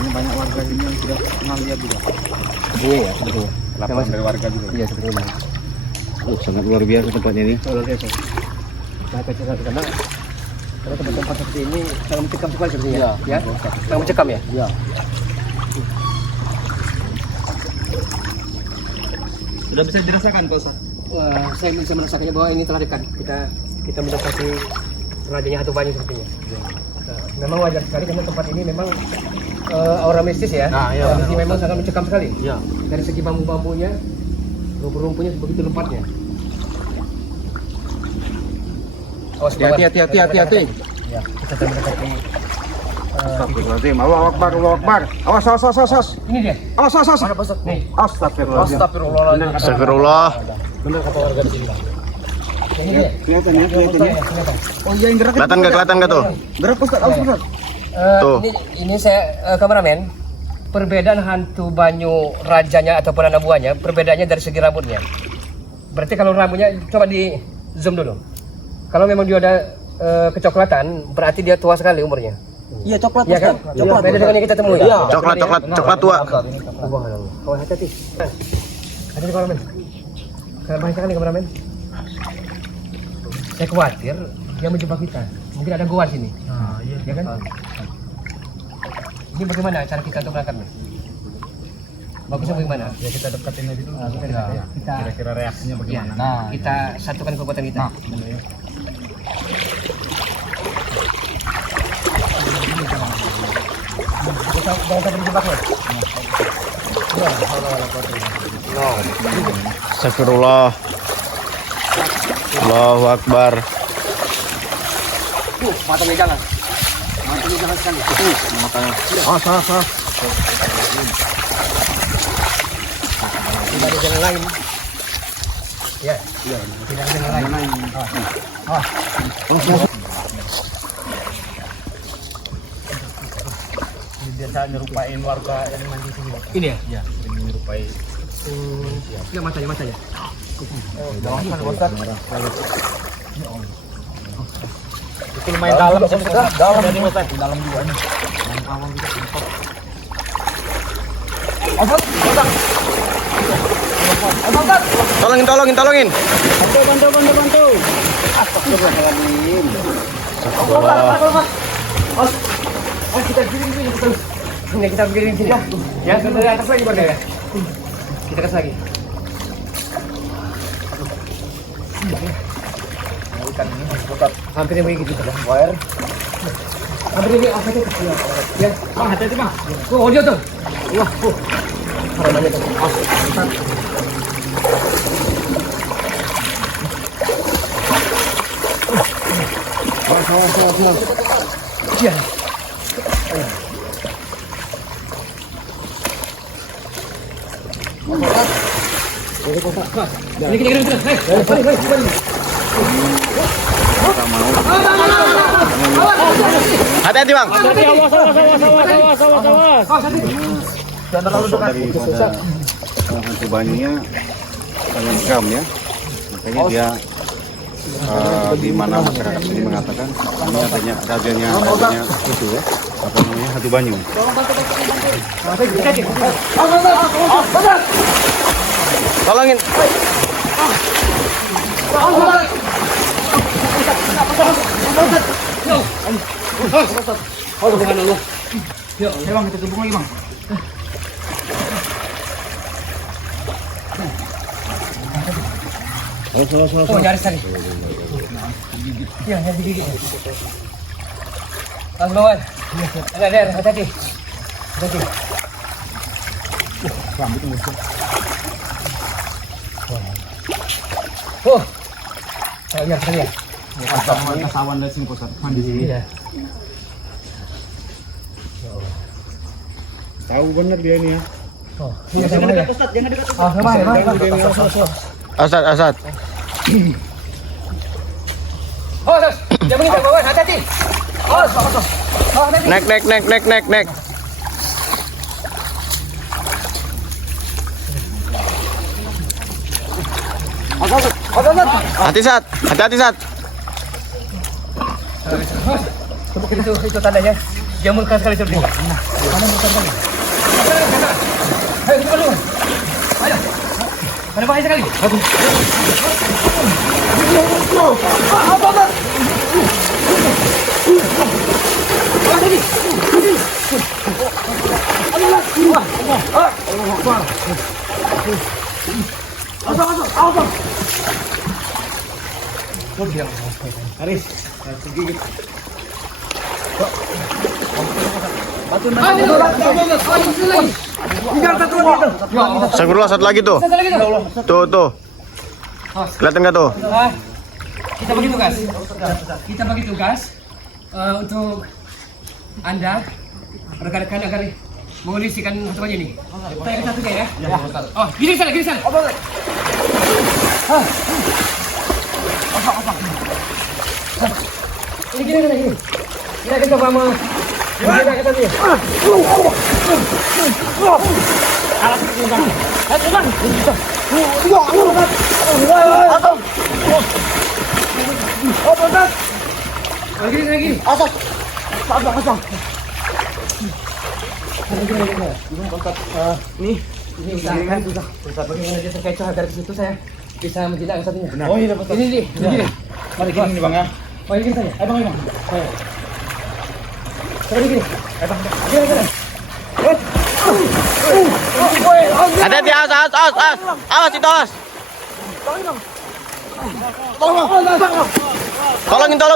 Ini banyak warga ini yang sudah kenal dia juga. Iya ya, betul. Laporan dari warga juga. Iya, sebetulnya. Sangat luar biasa tempatnya ini. Luar biasa. Nah, karena tempat-tempat seperti ini sangat mencekam sekali sepertinya. Iya, Ya, sangat mencekam ya. Iya. Sudah bisa dirasakan Pak Ustaz? Wah, saya bisa merasakannya bahwa ini telah dekat. Kita mendekati rajanya Hatu Banyu sepertinya. Nah, memang wajar sekali karena tempat ini memang aura mistis ya. Nah, iya. Ini memang sangat mencekam sekali. Iya. Dari segi bambu-bambunya, rumput-rumputnya begitu lempatnya. Hati-hati. Ya, kita telah mendekati. Astagfirullahaladzim. Allahu Akbar, Allahu Akbar. Awas. Ini dia. Awas. Mana Pak Ustaz? Nih. Astagfirullahaladzim. Astagfirullahaladzim. Astagfirullah. Benar kata warga di sini, Pak. Ini dia. Kelihatan ya. Kelihatan. Oh iya, yang gerak. Kelihatan nggak tuh? Gerak Ustaz, awas Ustaz. Tuh. Ini saya kameramen. Perbedaan hantu banyu rajanya ataupun anak buahnya, perbedaannya dari segi rambutnya. Berarti kalau rambutnya coba di zoom dulu. Kalau memang dia ada kecoklatan, berarti dia tua sekali umurnya. Iya, coklat Iya kan? Coklat. Beda dengan yang kita temui. Iya. Coklat tua. Subhanallah. Kau hati-hati. Hati-hati kameramen. Bahasa kan nih kameramen. Saya khawatir dia menjebak kita. Mungkin ada goa sini. Iya. Ya kan? Ini bagaimana cara kita untuk berangkatnya? Bagusnya bagaimana? Ya kita deketin aja dulu. Kita Kira-kira reaksinya bagaimana? Nah, kita satukan kekuatan kita. Kita jangan sampai dijebak ya. Astagfirullah. Allahu Akbar. Matanya jangan. Matanya jangan sekali. Matanya. Awas. Tidak ada jalan lain. Ya, tidak ada jalan lain. Biasa nyerupain warga yang mandi sini. Ini ya? Iya, sering menyerupai. Lihat matanya. Jangan Ustaz. Itu lumayan dalam sih Ustaz. Dalam ini Ustaz, dalam juga nih. Yang awal kita sempat. Tolongin. Bantu. Astagfirullahaladzim. Kita giring sini betul. Ini kita giring sini. Ya, dari atas lagi Bang ya. Kita kasih lagi. Ikan ini Ustaz. Hampir yang begitu sudah. Wire. Hampir ini apa itu? Ya. Bang, hati-hati Bang. Oh, dia tuh. Wah, namanya tuh. Iya. Ini. Hati-hati, Bang. Awas. Jangan terlalu dekat. Daripada hantu banyunya sangat geram ya. Makanya dia di mana masyarakat sini mengatakan ini adanya itu ya. Apa namanya? Hantu banyu. Tolongin. Bang, kita gabung lagi Bang. Oh, nyaris tadi. Iya, nyaris digigit. Mas Bawan. Ada, hati-hati. Oh. Saya lihat sekali ya. Kasawan dari sini Ustaz. Mandi sini. Iya. Tahu benar dia ini ya. Oh, ini saya mana ya? Jangan dekat. Ah, sama ya, Mas. Asad. Oh, Sos. Dia begitu, Bawan. Hati-hati. Oh, hati-hati. Naik. Hati-hati, Sat. Itu tandanya. Dia murka sekali seperti ini. Mana murka sekali? Ayo kita keluar. Ayo. Ada bahaya sekali. Haris, gigit. Astagfirullah, satu lagi tuh. Tuh. Kelihatan nggak tuh? Kita bagi tugas. Kita bagi tugas untuk Anda rekan-rekan agar mengondisikan satu aja nih. Kita satu ya. Oh, gini sana. Ini gini. Kita coba mau. Kita kata dia. Alat tinggal. Lagi. Asap. Ini usahakan bagaimana dia terkecoh agar ke situ saya bisa menjilat satunya. Oh iya, betul. Ini. Mari gini nih Bang ya. Oh ini saja. Ayo Bang. Ayo. Terus gini. Ayo Bang. Gini. Hati-hati, awas itu awas. Tolongin. Di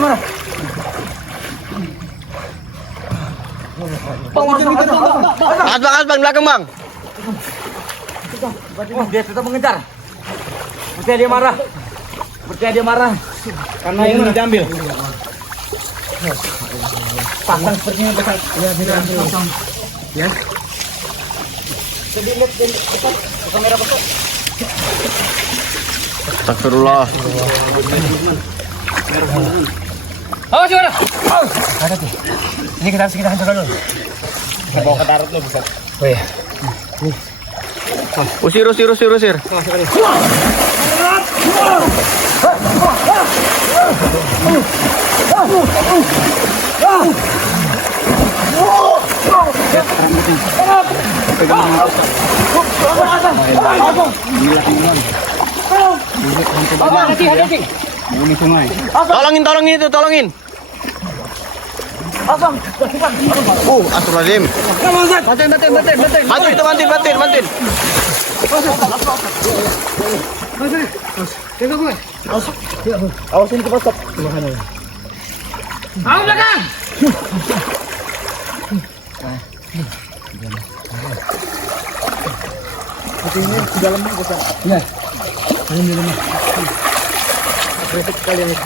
mana? Bang, belakang bang. Dia tetap mengejar. Percaya dia marah. Karena ini diambil. Pasang sepertinya besar. Ya, diambil. Ya. Jadi lihat kamera besar. Astagfirullah. Oh, gimana? Ada tuh. Ini kita hancurkan dulu. Kita bawa ke darat lo bisa. Oh iya. Usir. Hati-hati. Tolongin. Astagfirullahaladzim. Bantuin. Awas ini cepat. Awas belakang. Ini di dalamnya besar. Iya. Ini di dalamnya. Beresik sekali ini.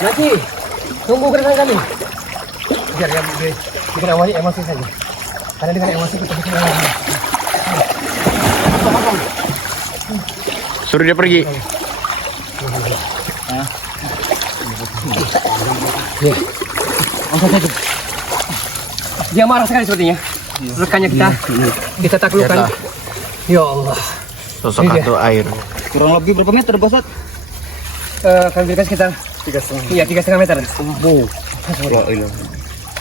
Nanti tunggu kedatangan kami. Biar kita awali emosi saja. Karena dengan emosi kita bisa lagi. Suruh dia pergi. Dia marah sekali sepertinya. Rekannya kita taklukkan. Ya Allah. Sosok hantu air. Kurang lebih berapa meter, Bos? Kami berikan sekitar 3,5. Iya, 3,5 meter.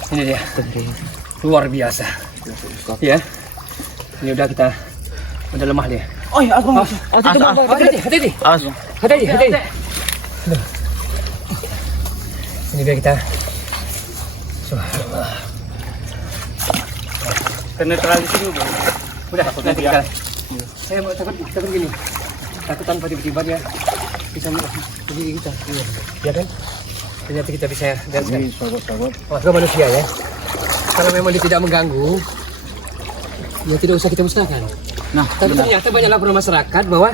Ini dia. Luar biasa. Ya. Ini udah lemah dia. Oh iya, aku Hati-hati. Hati-hati. Ini biar kita. Subhanallah. Penetralisir dulu. Udah, nanti kita. Saya mau takut gini. Takut tanpa tiba-tiba dia bisa begini kita. Ya kan? Ternyata kita bisa lihat. Sahabat-sahabat. Warga manusia ya. Kalau memang dia tidak mengganggu, ya tidak usah kita musnahkan. Nah, tapi ternyata banyak laporan masyarakat bahwa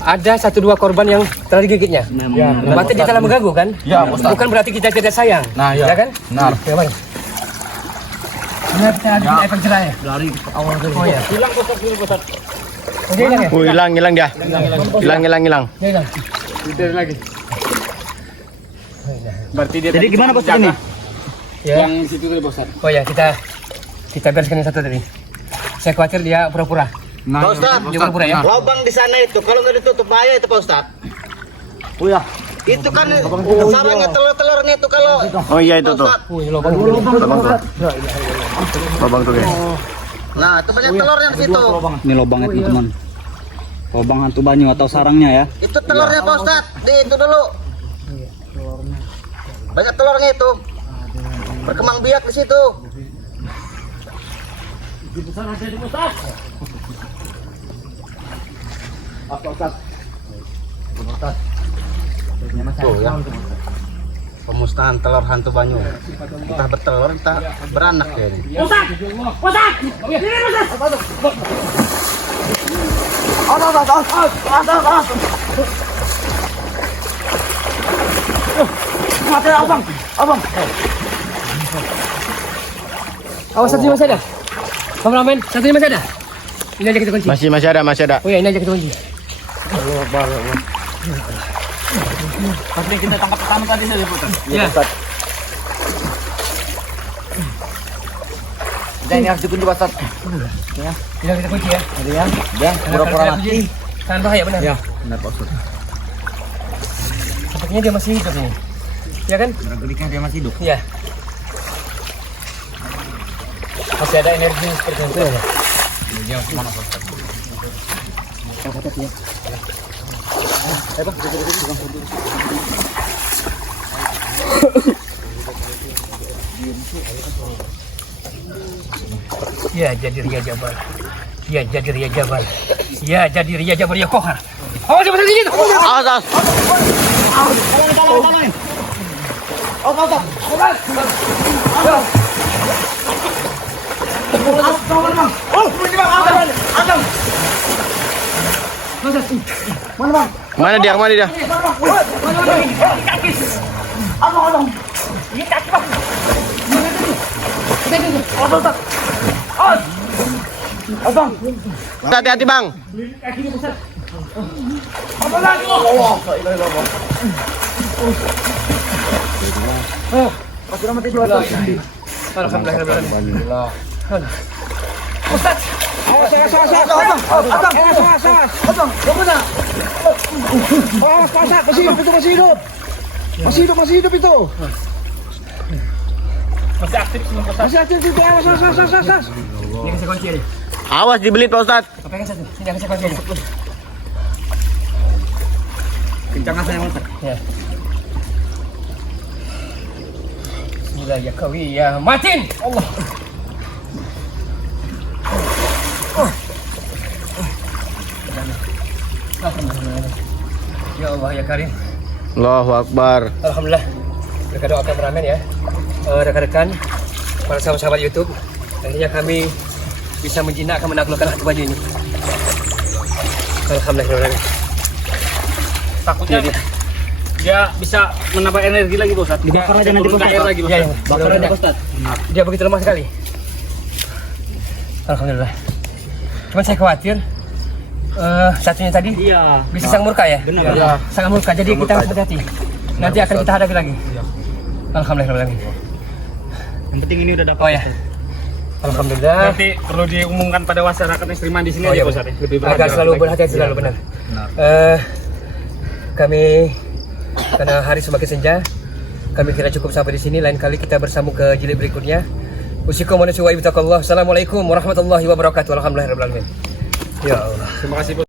ada 1-2 korban yang telah digigitnya. Ya, Berarti dia telah mengganggu kan? Ya, Ustaz. Bukan berarti kita tidak sayang. Nah, ya. Ya kan? Benar. Ya, mari. Ini kita ada efek jerah ya? Dari awal tadi. Oh ya. Hilang Ustaz. Oh, dia hilang ya? Oh, hilang dia. Hilang. Dia hilang. Tidur lagi. Berarti dia Jadi gimana Bos ini? Ya. Yang situ tadi Bos. Oh ya, kita bereskan yang satu tadi. Saya khawatir dia pura-pura. Nah, Pak Ustadz, Dia pura-pura ya? lubang di sana itu kalau nggak ditutup bahaya itu Pak Ustadz. Oh ya. Itu kan sarangnya telur-telurnya itu kalau Oh iya itu tuh. Ustadz. Oh, ini lubang. Lubang tuh guys. Nah itu banyak telurnya di situ. Ini lubangnya teman-teman. Lubang hantu banyu atau sarangnya ya. Itu telurnya Pak Ustadz. Di itu dulu. Banyak telurnya itu. Berkembang biak di situ. Tuh ya. Pemusnahan telur hantu banyu. Entah bertelur, entah beranak ya ini. Awas, satunya masih ada. Kameramen, satunya masih ada. Ini aja kita kunci. Masih ada. Oh ya, ini aja kita kunci. Pasti kita tangkap pertama tadi saya Bos. Ya. Dan ini harus dikunci Bos. Ya. Ini kita kunci ya. Ada ya. Ya, pura-pura mati. Sangat bahaya benar. Ya, benar Bos. Sepertinya dia masih hidup ini. Ya kan? Berarti dia masih hidup. Iya. Masih ada energi seperti itu ya. Dia mana Bos? Ya jadi Ria Jabal. Ya jadi Ria Jabal. Ya jadi Ria Jabal ya Kohar. Oh coba sini gitu. Awas. Mana dia? Hati-hati bang. Alhamdulillah. Masih hidup itu. Ini kasih kunci ini. Awas dibelit Pak Ustadz. Pegang satu. Ini kasih kunci ini. Kencang asanya Bos. Ya. Bismillah ya kawi ya matin. Allah. Alhamdulillah. Ya Allah ya Karim. Allahu Akbar. Alhamdulillah. Berkat doa kameramen ya. Rekan-rekan, para sahabat-sahabat YouTube, nantinya kami bisa menjinakkan menaklukkan hantu baju ini. Alhamdulillah. Takutnya dia bisa menambah energi lagi Bos. Dibakar aja nanti Bos. Lagi Bos. Ya, ya. Bakar aja Bos. Dia begitu lemah sekali. Alhamdulillah. Cuman saya khawatir satunya tadi Iya. bisa sangat murka ya. Benar. Ya. Sangat murka. Jadi kita harus berhati-hati. Nanti akan kita hadapi lagi. Alhamdulillah. Yang penting ini udah dapat. Oh ya. Alhamdulillah. Nanti perlu diumumkan pada masyarakat Musliman di sini Oh, aja iya, Bos. Lebih agar selalu berhati-hati selalu benar. Kami karena hari semakin senja, kami kira cukup sampai di sini. Lain kali kita bersambung ke jilid berikutnya. Usikum wa nasuwa ibtakallah. Assalamualaikum warahmatullahi wabarakatuh. Alhamdulillahirabbil alamin. Ya Allah. Terima kasih Bos.